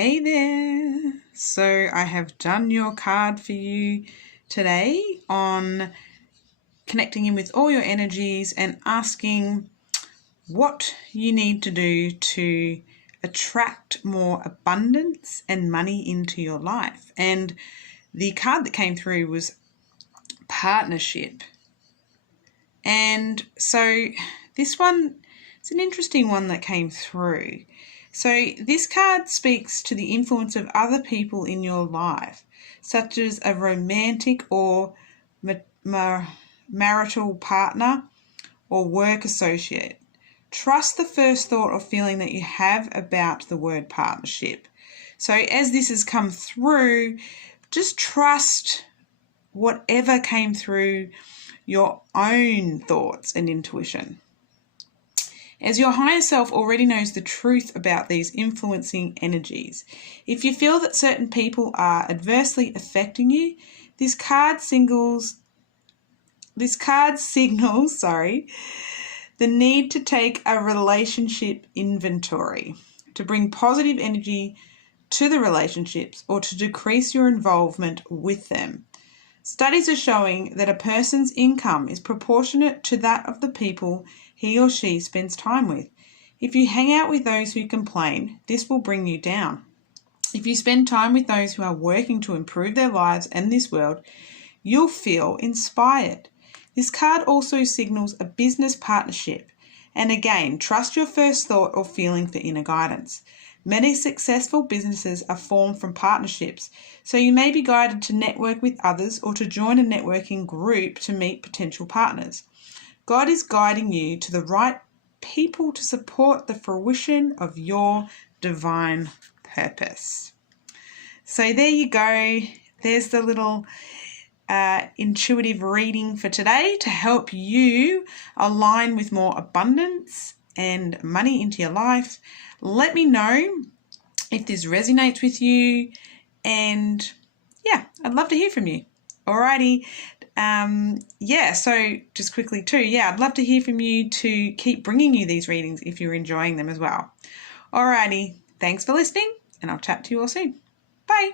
Hey there! So I have done your card for you today on connecting in with all your energies and asking what you need to do to attract more abundance and money into your life. And the card that came through was partnership. And so this one, it's an interesting one that came through. So this card speaks to the influence of other people in your life, such as a romantic or marital partner or work associate. Trust the first thought or feeling that you have about the word partnership. So as this has come through, just trust whatever came through your own thoughts and intuition, as your higher self already knows the truth about these influencing energies. If you feel that certain people are adversely affecting you, this card signals the need to take a relationship inventory, to bring positive energy to the relationships or to decrease your involvement with them. Studies are showing that a person's income is proportionate to that of the people he or she spends time with. If you hang out with those who complain, this will bring you down. If you spend time with those who are working to improve their lives and this world, you'll feel inspired. This card also signals a business partnership. And again, trust your first thought or feeling for inner guidance. Many successful businesses are formed from partnerships, so you may be guided to network with others or to join a networking group to meet potential partners. God is guiding you to the right people to support the fruition of your divine purpose. So there you go. There's the little intuitive reading for today to help you align with more abundance and money into your life. Let me know if this resonates with you, and I'd love to hear from you. Alrighty. So just quickly too, I'd love to hear from you to keep bringing you these readings if you're enjoying them as well. Alrighty, thanks for listening, and I'll chat to you all soon. Bye.